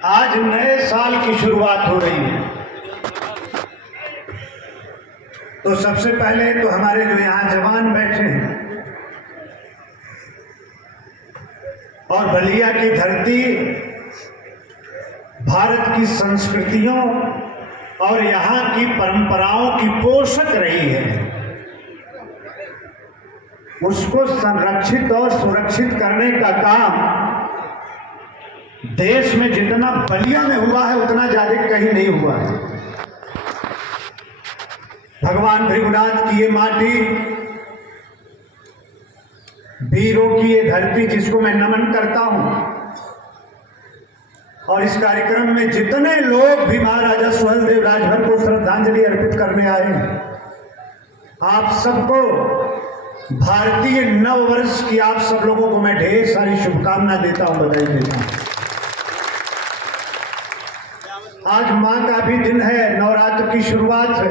आज नए साल की शुरुआत हो रही है, तो सबसे पहले तो हमारे जो यहाँ जवान बैठे हैं और बलिया की धरती भारत की संस्कृतियों और यहाँ की परंपराओं की पोषक रही है, उसको संरक्षित और सुरक्षित करने का काम देश में जितना बलिया में हुआ है उतना ज्यादा कहीं नहीं हुआ है। भगवान भृगुनाथ की ये माटी, वीरों की ये धरती जिसको मैं नमन करता हूं, और इस कार्यक्रम में जितने लोग भी महाराजा सुहेलदेव राजभर को श्रद्धांजलि अर्पित करने आए हैं, आप सबको भारतीय नव वर्ष की आप सब लोगों को मैं ढेर सारी शुभकामना देता हूं, बधाई देता हूं। आज मां का भी दिन है, नवरात्र की शुरुआत है।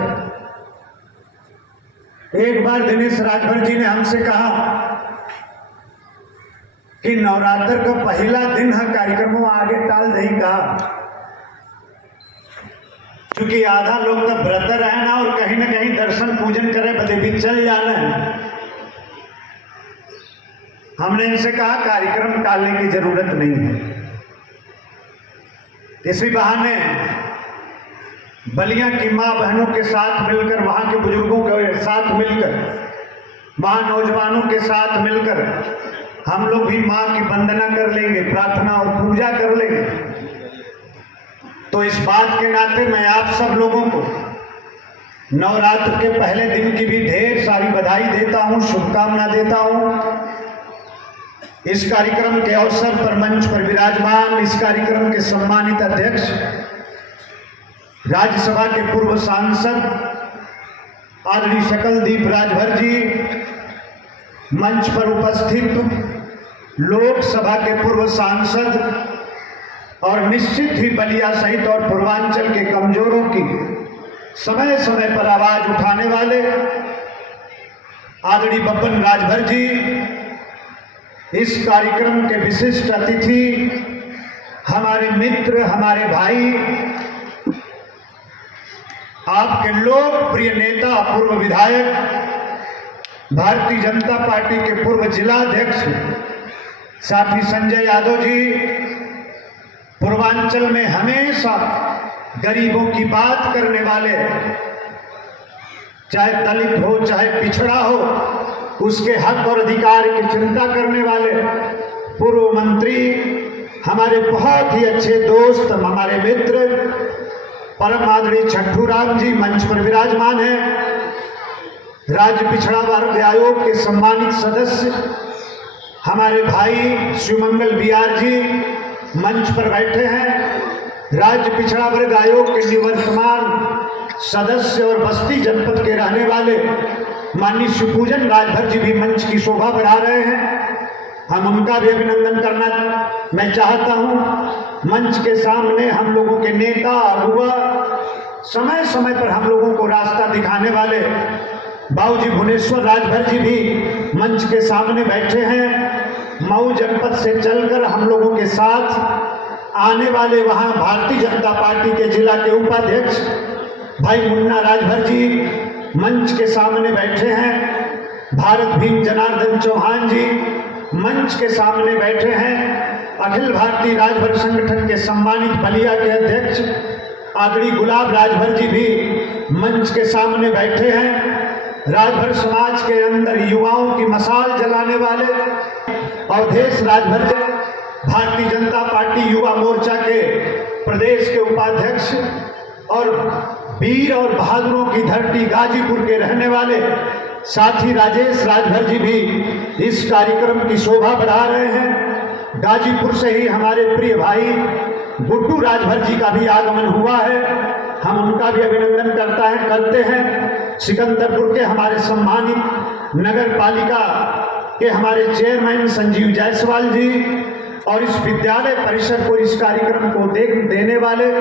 एक बार दिनेश राजभर जी ने हमसे कहा कि नवरात्र का पहला दिन है, कार्यक्रमों आगे टाल देगा, क्योंकि आधा लोग तो व्रत रहना और कहीं ना कहीं दर्शन पूजन करे बदे भी चल जाना है। हमने इनसे कहा कार्यक्रम टालने की जरूरत नहीं है। इसी बहाने बलिया की मां बहनों के साथ मिलकर, वहां के बुजुर्गों के साथ मिलकर, वहां नौजवानों के साथ मिलकर हम लोग भी मां की वंदना कर लेंगे, प्रार्थना और पूजा कर लेंगे। तो इस बात के नाते मैं आप सब लोगों को नवरात्र के पहले दिन की भी ढेर सारी बधाई देता हूं, शुभकामना देता हूं। इस कार्यक्रम के अवसर पर मंच पर विराजमान इस कार्यक्रम के सम्मानित अध्यक्ष, राज्यसभा के पूर्व सांसद आदरणीय शकलदीप राजभर जी, मंच पर उपस्थित लोकसभा के पूर्व सांसद और निश्चित ही बलिया सहित और पूर्वांचल के कमजोरों की समय समय पर आवाज उठाने वाले आदरणीय बब्बन राजभर जी, इस कार्यक्रम के विशिष्ट अतिथि, हमारे मित्र, हमारे भाई, आपके लोकप्रिय नेता, पूर्व विधायक, भारतीय जनता पार्टी के पूर्व जिलाध्यक्ष साथी संजय यादव जी, पूर्वांचल में हमेशा गरीबों की बात करने वाले, चाहे दलित हो चाहे पिछड़ा हो, उसके हक और अधिकार की चिंता करने वाले पूर्व मंत्री, हमारे बहुत ही अच्छे दोस्त, हमारे मित्र, परम आदरणीय छट्टू राम जी मंच पर विराजमान हैं। राज्य पिछड़ा वर्ग आयोग के सम्मानित सदस्य हमारे भाई शिवमंगल बिहार जी मंच पर बैठे हैं। राज्य पिछड़ा वर्ग आयोग के निवर्तमान सदस्य और बस्ती जनपद के रहने वाले माननीय शिवपूजन राजभर जी भी मंच की शोभा बढ़ा रहे हैं। हम उनका भी अभिनंदन करना मैं चाहता हूं। मंच के सामने हम लोगों के नेता, अगुआ, समय समय पर हम लोगों को रास्ता दिखाने वाले बाबूजी भुवनेश्वर राजभर जी भी मंच के सामने बैठे हैं। मऊ जनपद से चलकर हम लोगों के साथ आने वाले वहां भारतीय जनता पार्टी के जिला के उपाध्यक्ष भाई मुन्ना राजभर जी मंच के सामने बैठे हैं। भारत भीम जनार्दन चौहान जी मंच के सामने बैठे हैं। अखिल भारतीय राजभर संगठन के सम्मानित बलिया के अध्यक्ष आदरणीय गुलाब राजभर जी भी मंच के सामने बैठे हैं। राजभर समाज के अंदर युवाओं की मशाल जलाने वाले अवधेश राजभर जी, भारतीय जनता पार्टी युवा मोर्चा के प्रदेश के उपाध्यक्ष और वीर और बहादुरों की धरती गाजीपुर के रहने वाले साथी राजेश राजभर जी भी इस कार्यक्रम की शोभा बढ़ा रहे हैं। गाजीपुर से ही हमारे प्रिय भाई गुड्डू राजभर जी का भी आगमन हुआ है, हम उनका भी अभिनंदन करते हैं। सिकंदरपुर के हमारे सम्मानित नगर पालिका के हमारे चेयरमैन संजीव जायसवाल जी और इस विद्यालय परिषद को, इस कार्यक्रम को देने वाले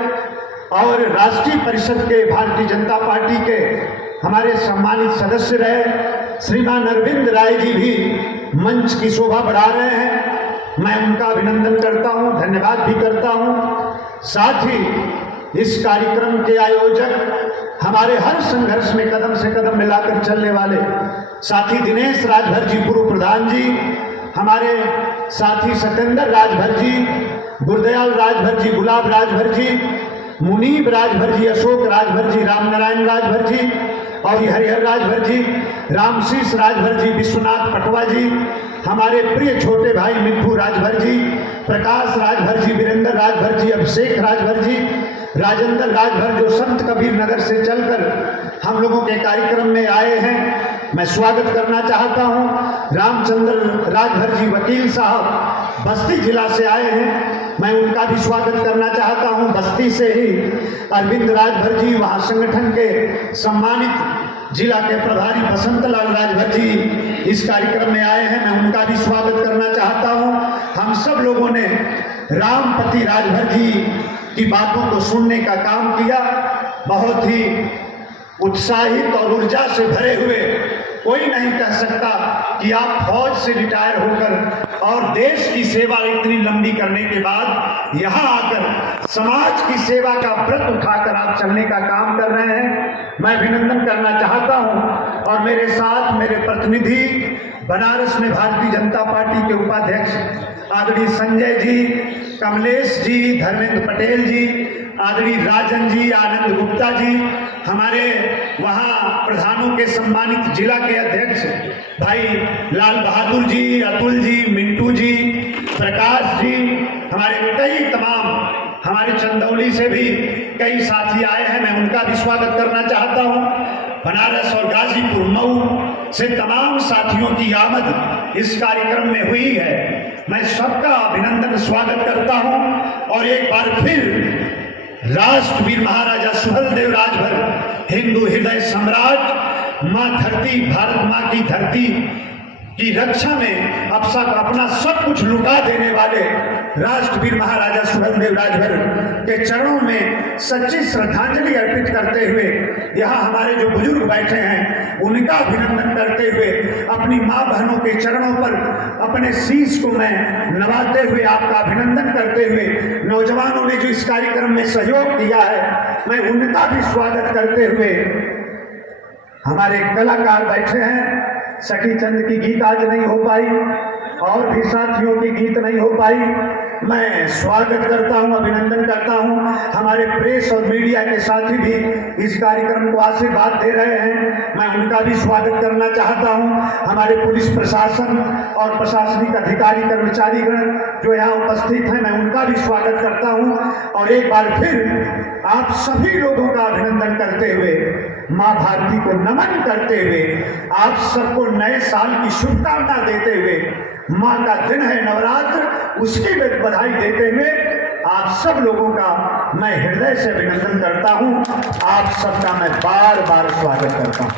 और राष्ट्रीय परिषद के भारतीय जनता पार्टी के हमारे सम्मानित सदस्य रहे श्रीमान अरविंद राय जी भी मंच की शोभा बढ़ा रहे हैं। मैं उनका अभिनंदन करता हूं, धन्यवाद भी करता हूं। साथ ही इस कार्यक्रम के आयोजक हमारे हर संघर्ष में कदम से कदम मिलाकर चलने वाले साथी दिनेश राजभर जी पूर्व प्रधान जी, हमारे साथी सत्येंद्र राजभर जी, गुरदयाल राजभर जी, गुलाब राजभर जी, मुनीब राजभर जी, अशोक राजभर जी, रामनारायण राजभर जी और हरिहर राजभर जी, रामशीष राजभर जी, विश्वनाथ पटवा जी, हमारे प्रिय छोटे भाई मिट्ठू राजभर जी, प्रकाश राजभर जी, वीरेंद्र राजभर जी, अभिषेक राजभर जी, राजेंद्र राजभर जो संत कबीर नगर से चलकर हम लोगों के कार्यक्रम में आए हैं, मैं स्वागत करना चाहता हूं। रामचंद्र राजभर जी वकील साहब बस्ती जिला से आए हैं, मैं उनका भी स्वागत करना चाहता हूं। बस्ती से ही अरविंद राजभर जी वहां संगठन के सम्मानित जिला के प्रभारी बसंतलाल राजभर जी इस कार्यक्रम में आए हैं, मैं उनका भी स्वागत करना चाहता हूं। हम सब लोगों ने रामपति राजभर जी की बातों को सुनने का काम किया, बहुत ही उत्साहित और ऊर्जा से भरे हुए। कोई नहीं कह सकता कि आप फौज से रिटायर होकर और देश की सेवा इतनी लंबी करने के बाद यहाँ आकर समाज की सेवा का व्रत उठाकर आप चलने का काम कर रहे हैं, मैं अभिनंदन करना चाहता हूँ। और मेरे साथ मेरे प्रतिनिधि बनारस में भारतीय जनता पार्टी के उपाध्यक्ष आदरणीय संजय जी, कमलेश जी, धर्मेंद्र पटेल जी, आदरणीय राजन जी, आनंद गुप्ता जी, हमारे वहाँ प्रधानों के सम्मानित जिला के अध्यक्ष भाई लाल बहादुर जी, अतुल जी, मिंटू जी, प्रकाश जी, हमारे कई तमाम हमारे चंदौली से भी कई साथी आए हैं, मैं उनका भी स्वागत करना चाहता हूँ। बनारस और गाजीपुर मऊ से तमाम साथियों की आमद इस कार्यक्रम में हुई है, मैं सबका अभिनंदन स्वागत करता हूँ। और एक बार फिर राष्ट्रवीर महाराजा सुहेलदेव राजभर, हिंदू हृदय सम्राट, माँ धरती, भारत माँ की धरती की रक्षा में अब सब अपना सब कुछ लुटा देने वाले राष्ट्रवीर महाराजा सुहेलदेव राजभर के चरणों में सच्ची श्रद्धांजलि अर्पित करते हुए यहाँ हमारे जो बुजुर्ग बैठे हैं उनका अभिनंदन करते हुए अपनी माँ बहनों के चरणों पर अपने शीश को मैं नवाते हुए आपका अभिनंदन करते हुए नौजवानों ने जो इस कार्यक्रम में सहयोग दिया है मैं उनका भी स्वागत करते हुए हमारे कलाकार बैठे हैं। सखी चंद की गीत आज नहीं हो पाई और भी साथियों की गीत नहीं हो पाई, मैं स्वागत करता हूं, अभिनंदन करता हूं। हमारे प्रेस और मीडिया के साथी भी इस कार्यक्रम को आशीर्वाद दे रहे हैं, मैं उनका भी स्वागत करना चाहता हूं। हमारे पुलिस प्रशासन और प्रशासनिक अधिकारी कर्मचारीगण जो यहाँ उपस्थित हैं मैं उनका भी स्वागत करता हूं। और एक बार फिर आप सभी लोगों का अभिनंदन करते हुए, माँ भारती को नमन करते हुए, आप सबको नए साल की शुभकामना देते हुए, माँ का दिन है नवरात्र, उसकी बधाई देते हुए आप सब लोगों का मैं हृदय से अभिनंदन करता हूँ। आप सबका मैं बार बार स्वागत करता हूँ।